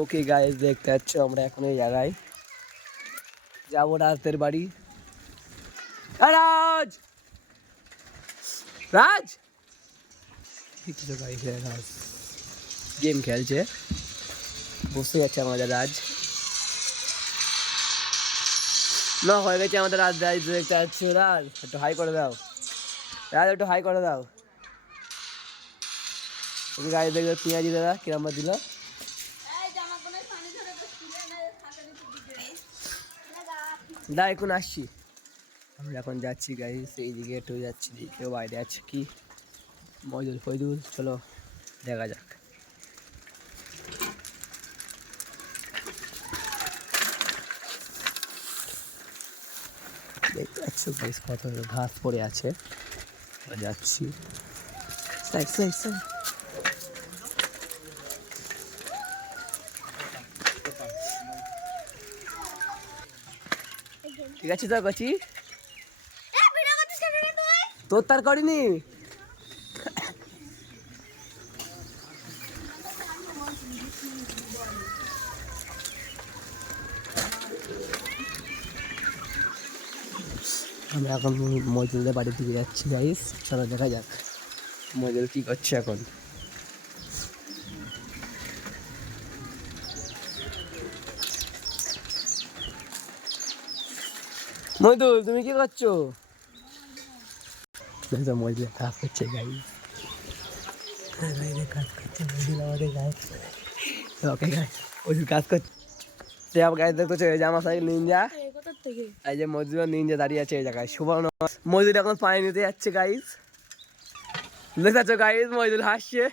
Okay guys, দেখতে পাচ্ছ আমরা এখন এই জায়গায় যাবো রাজদের বাড়ি। রাজ রাজ রাজ গেম খেলছে, বসে যাচ্ছে আমাদের রাজ। না হয়ে গেছে আমাদের রাজ। রাজ দেখতে পাচ্ছ, রাজ একটু হাই করে দাও, রাজ একটু হাই করে দাও। গাড়ি দেখবে পেঁয়াজি দাদা কিরম দিল। দা এখন আসছি, আমরা এখন যাচ্ছি গাড়ি সেই দিকে, একটু যাচ্ছি কেউ বাইরে আছে কি মজদুল ফজদুল, চলো দেখা যাক। দেখতে পাচ্ছ গাইস কত ঘাস পড়ে আছে, যাচ্ছি। ঠিক আছে তো কচি, তোর তার করিনি। আমরা এখন মজদুরদের বাড়ির দিকে যাচ্ছি গাইস, চলো দেখা যাক মজদুর কি করছে এখন। মজদুর তুমি কি করছো? মজদুর কাজ করছে গাইস, কাজ করছে মজদুর আমাদের গাইস। ওকে গাইস মজদুর কাজ করছে। গাইস দেখতেছো এই যে আমার সাইকেল নিনজা, এই যে মজদুর নিনজা দাঁড়িয়ে আছে এই জায়গায়। সুবর্ণ মজদুর এখন পানি নিতে যাচ্ছে গাইস, দেখতে গাইস মজদুর হাসছে।